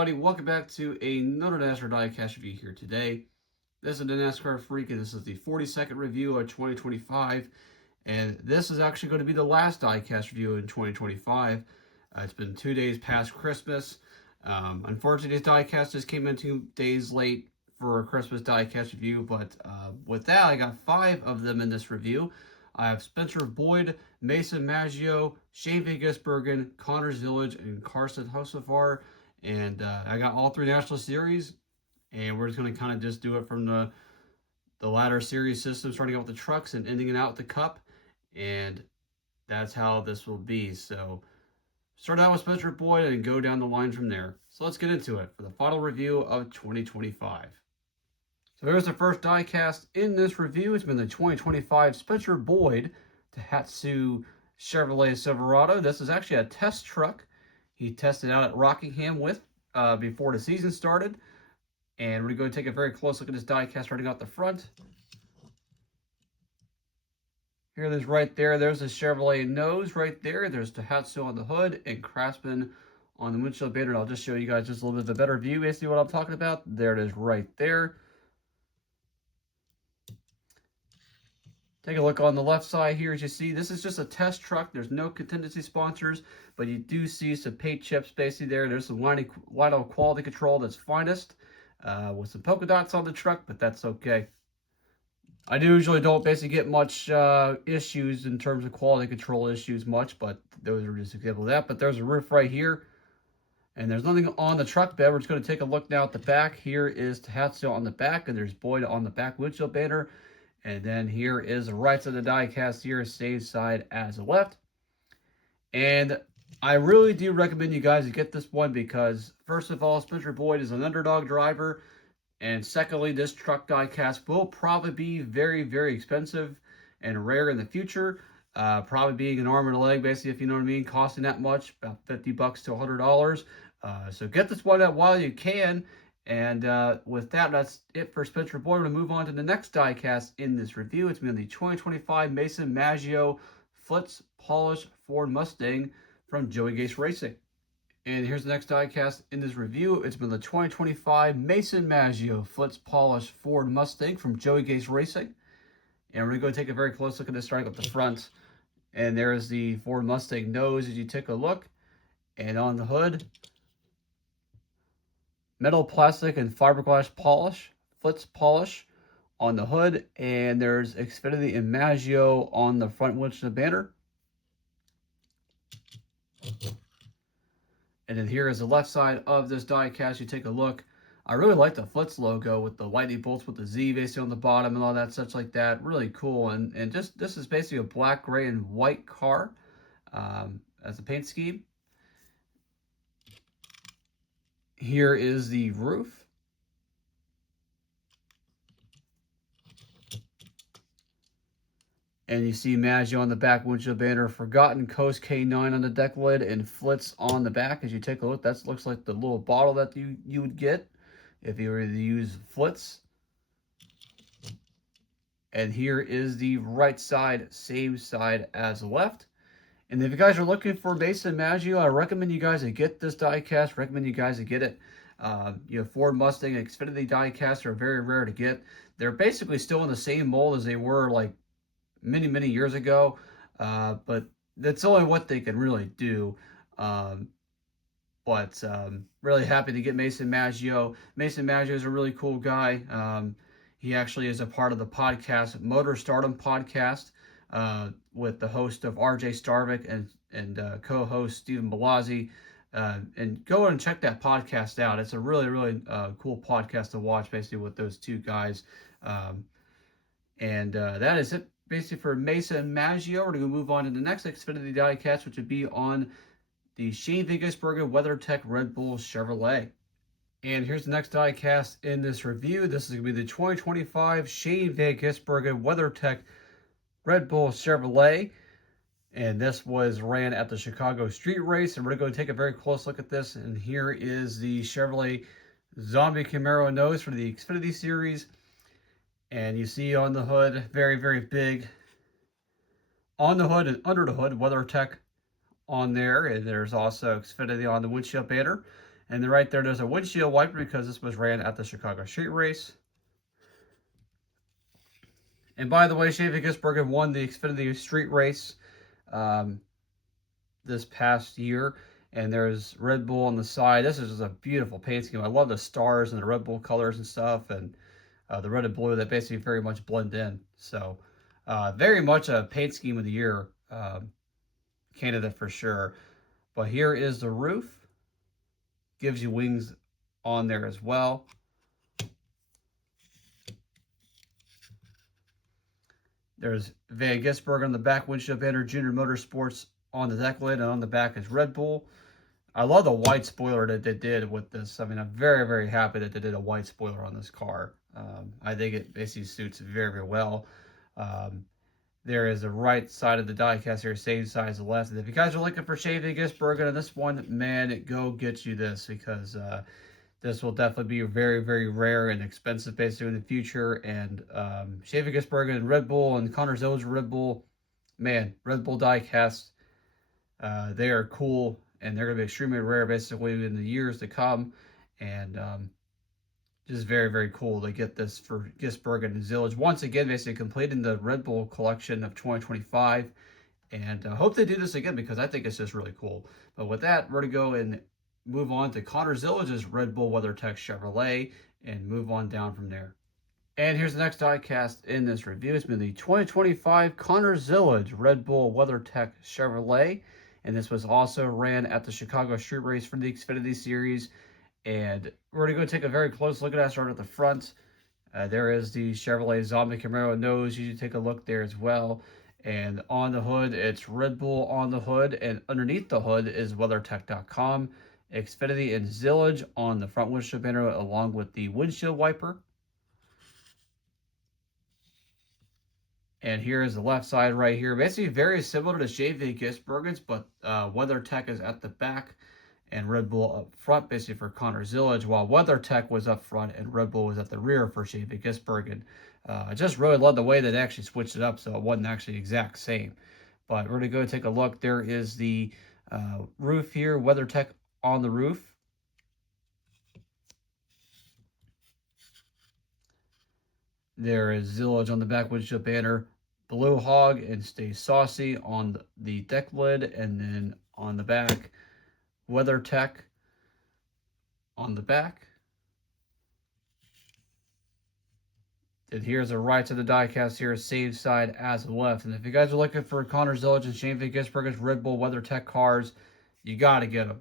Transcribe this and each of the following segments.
everybody, welcome back to another NASCAR Diecast review here today. This is the NASCAR Freak, and this is the 42nd review of 2025. And this is actually going to be the last Diecast review in 2025. It's been 2 days past Christmas. Unfortunately, this Diecast just came in 2 days late for a Christmas Diecast review, but with that, I got 5 of them in this review. I have Spencer Boyd, Mason Maggio, Shane Gisbergen, Connor Zilisch, and Carson Hocevar. And I got all 3 National Series, and we're just going to kind of just do it from the ladder series system, starting out with the trucks and ending it out with the Cup. And that's how this will be. So start out with Spencer Boyd and go down the line from there. So let's get into it for the final review of 2025. So here's the first diecast in this review. It's been the 2025 Spencer Boyd Daihatsu Chevrolet Silverado. This is actually a test truck he tested out at Rockingham with before the season started. And we're going to take a very close look at this diecast running out the front. Here it is right there. There's the Chevrolet nose right there. There's Daihatsu on the hood and Craftsman on the windshield banner. And I'll just show you guys just a little bit of a better view, basically what I'm talking about. There it is right there. Take a look on the left side here. As you see, this is just a test truck. There's no contingency sponsors, but you do see some paint chips basically there. There's some Lino quality control that's finest with some polka dots on the truck, but that's okay. I usually don't basically get much issues in terms of quality control issues much, but those are just examples of that. But there's a roof right here, and there's nothing on the truck bed. We're just going to take a look now at the back. Here is Daihatsu on the back, and there's Boyd on the back windshield banner. And then here is the right side of the diecast here, same side as the left. And I really do recommend you guys to get this one because, first of all, Spencer Boyd is an underdog driver. And secondly, this truck diecast will probably be very, very expensive and rare in the future. Probably being an arm and a leg, basically, if you know what I mean, costing that much, about $50 to $100. So get this one out while you can. And with that, that's it for Spencer Boyd. We're going to move on to the next diecast in this review. It's been the 2025 Mason Maggio Flitz Polish Ford Mustang from Joey Gase Racing. And here's the next diecast in this review. It's been the 2025 Mason Maggio Flitz Polish Ford Mustang from Joey Gase Racing. And we're going to go take a very close look at this, starting up the front. And there's the Ford Mustang nose as you take a look. And on the hood, metal, plastic, and fiberglass polish, Flitz polish on the hood, and there's Xfinity and Maggio on the front windshield banner. And then here is the left side of this diecast. You take a look. I really like the Flitz logo with the lightning bolts with the Z basically on the bottom and all that, such like that. Really cool. And just this is basically a black, gray, and white car as a paint scheme. Here is the roof. And you see Maggio on the back windshield banner, Forgotten Coast K9 on the deck lid, and Flitz on the back. As you take a look, that looks like the little bottle that you would get if you were to use Flitz. And here is the right side, same side as the left. And if you guys are looking for Mason Maggio, I recommend you guys to get this diecast. Recommend you guys to get it. Ford Mustang and Xfinity diecast are very rare to get. They're basically still in the same mold as they were like many, many years ago. But that's only what they can really do. Really happy to get Mason Maggio. Mason Maggio is a really cool guy. He actually is a part of the podcast, Motor Stardom podcast. With the host of RJ Starvik and co-host Stephen Balazzi. And go and check that podcast out. It's a really, really cool podcast to watch, basically, with those two guys. That is it, basically, for Mason Maggio. We're going to move on to the next Xfinity diecast, which would be on the Shane Gisbergen WeatherTech Red Bull Chevrolet. And here's the next diecast in this review. This is going to be the 2025 Shane Gisbergen WeatherTech Red Bull Chevrolet, and this was ran at the Chicago Street Race, and we're going to take a very close look at this. And here is the Chevrolet Zombie Camaro nose for the Xfinity Series, and you see on the hood, very, very big on the hood and under the hood, WeatherTech on there, and there's also Xfinity on the windshield banner. And then right there, there's a windshield wiper because this was ran at the Chicago Street Race. And by the way, Chevy Gisbergen won the Xfinity Street Race this past year. And there's Red Bull on the side. This is just a beautiful paint scheme. I love the stars and the Red Bull colors and stuff, and the red and blue that basically very much blend in. So very much a paint scheme of the year candidate for sure. But here is the roof. Gives you wings on there as well. There's Van Gisbergen on the back windshield banner, Junior Motorsports on the deck lid, and on the back is Red Bull. I love the white spoiler that they did with this. I mean, I'm very, very happy that they did a white spoiler on this car. I think it basically suits very, very well. There is the right side of the diecast here, same side as the left. And if you guys are looking for Chevy Gisbergen on this one, man, go get you this, because this will definitely be very, very rare and expensive basically in the future. And Chevy Gisbergen and Red Bull and Connor Zilisch Red Bull, man, Red Bull diecast, they are cool, and they're going to be extremely rare basically in the years to come. And just very, very cool to get this for Gisbergen and Zilisch. Once again, basically completing the Red Bull collection of 2025. And I hope they do this again, because I think it's just really cool. But with that, we're going to go and move on to Connor Zilisch's Red Bull WeatherTech Chevrolet and move on down from there. And here's the next diecast in this review. It's been the 2025 Connor Zilisch Red Bull WeatherTech Chevrolet. And this was also ran at the Chicago Street Race for the Xfinity Series. And we're going to go take a very close look at that, starting at the front. There is the Chevrolet Zombie Camaro nose. You should take a look there as well. And on the hood, it's Red Bull on the hood. And underneath the hood is WeatherTech.com. Xfinity and Zilisch on the front windshield banner, along with the windshield wiper. And here is the left side right here. Basically very similar to Chevy Gisbergen's, but WeatherTech is at the back and Red Bull up front, basically for Connor Zilisch, while WeatherTech was up front and Red Bull was at the rear for Chevy Gisbergen. I just really love the way that they actually switched it up, so it wasn't actually exact same. But we're going to go take a look. There is the roof here, WeatherTech on the roof. There is Zilisch on the back windshield banner, Blue Hog and Stay Saucy on the deck lid, and then on the back, WeatherTech on the back. And here's the right to the diecast here, same side as the left. And if you guys are looking for Connor Zilisch and Chevy Gisbergen's Red Bull WeatherTech cars, you got to get them.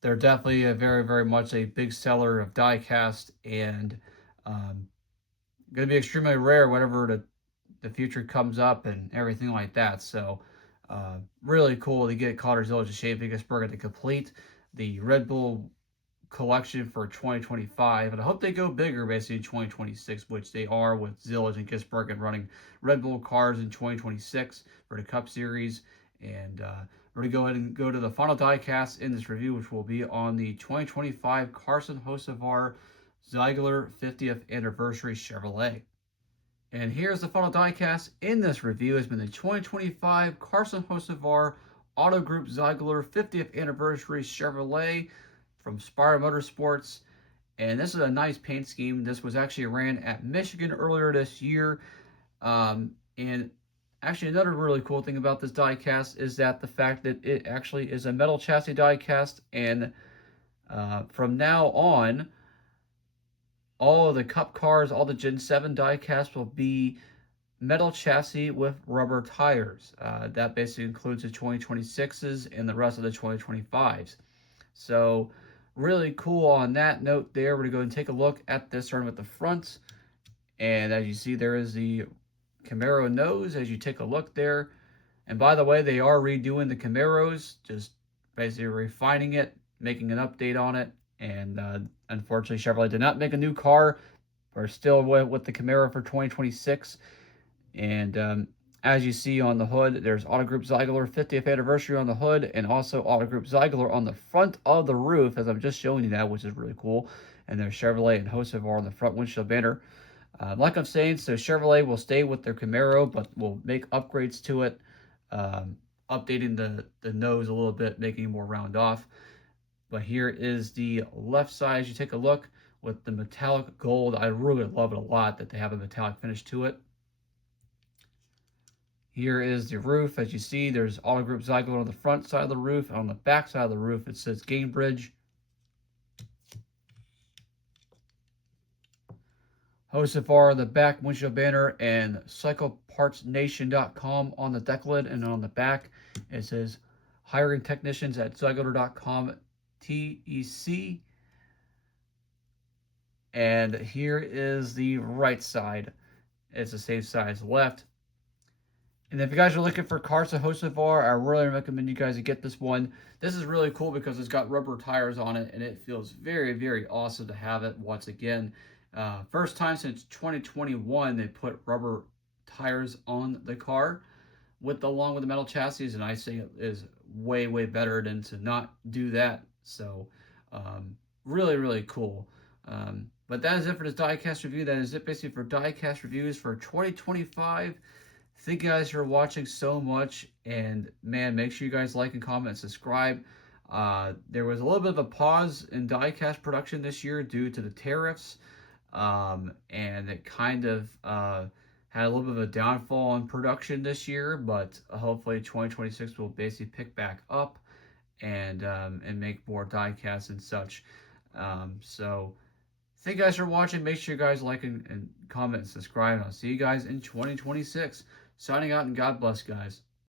They're definitely very, very much a big seller of diecast, and going to be extremely rare whenever the future comes up and everything like that. So really cool to get Connor Zilisch and Chevy Gisbergen to complete the Red Bull collection for 2025, and I hope they go bigger basically in 2026, which they are, with Zilisch and Gisbergen running Red Bull cars in 2026 for the Cup Series. And we're going to go ahead and go to the final diecast in this review, which will be on the 2025 Carson Hocevar Ziegler 50th Anniversary Chevrolet. And here's the final diecast in this review. Has been the 2025 Carson Hocevar Auto Group Ziegler 50th Anniversary Chevrolet from Spire Motorsports. And this is a nice paint scheme. This was actually ran at Michigan earlier this year. And actually another really cool thing about this diecast is that the fact that it actually is a metal chassis diecast. And from now on, all of the Cup cars, all the Gen 7 diecast will be metal chassis with rubber tires. That basically includes the 2026s and the rest of the 2025s. So really cool on that note there. We're going to go and take a look at this, starting with the front. And as you see, there is the Camaro nose as you take a look there. And by the way, they are redoing the Camaros, just basically refining it, making an update on it. And unfortunately, Chevrolet did not make a new car. We're still with the Camaro for 2026. And as you see on the hood, there's Auto Group Ziegler 50th Anniversary on the hood, and also Auto Group Ziegler on the front of the roof, as I'm just showing you that, which is really cool. And there's Chevrolet and Hocevar on the front windshield banner. Like I'm saying, so Chevrolet will stay with their Camaro, but will make upgrades to it, updating the nose a little bit, making it more round off. But here is the left side as you take a look with the metallic gold. I really love it a lot that they have a metallic finish to it. Here is the roof. As you see, there's Auto Group Zygote on the front side of the roof. And on the back side of the roof, it says Gainbridge. Hocevar, the back windshield banner, and CyclePartsNation.com on the deck lid. And on the back, it says hiring technicians at Zygote.com TEC. And here is the right side. It's the same size left. And if you guys are looking for Carson Hocevar, I really recommend you guys to get this one. This is really cool because it's got rubber tires on it, and it feels very, very awesome to have it once again. First time since 2021 they put rubber tires on the car along with the metal chassis, and I say it is way, way better than to not do that. So really, really cool. But that is it for this diecast review. That is it basically for diecast reviews for 2025. Thank you guys for watching so much, and man, make sure you guys like and comment and subscribe. There was a little bit of a pause in diecast production this year due to the tariffs, and it kind of had a little bit of a downfall in production this year, but hopefully 2026 will basically pick back up and make more diecasts and such. So thank you guys for watching. Make sure you guys like and comment and subscribe. I'll see you guys in 2026. Signing out, and God bless, guys.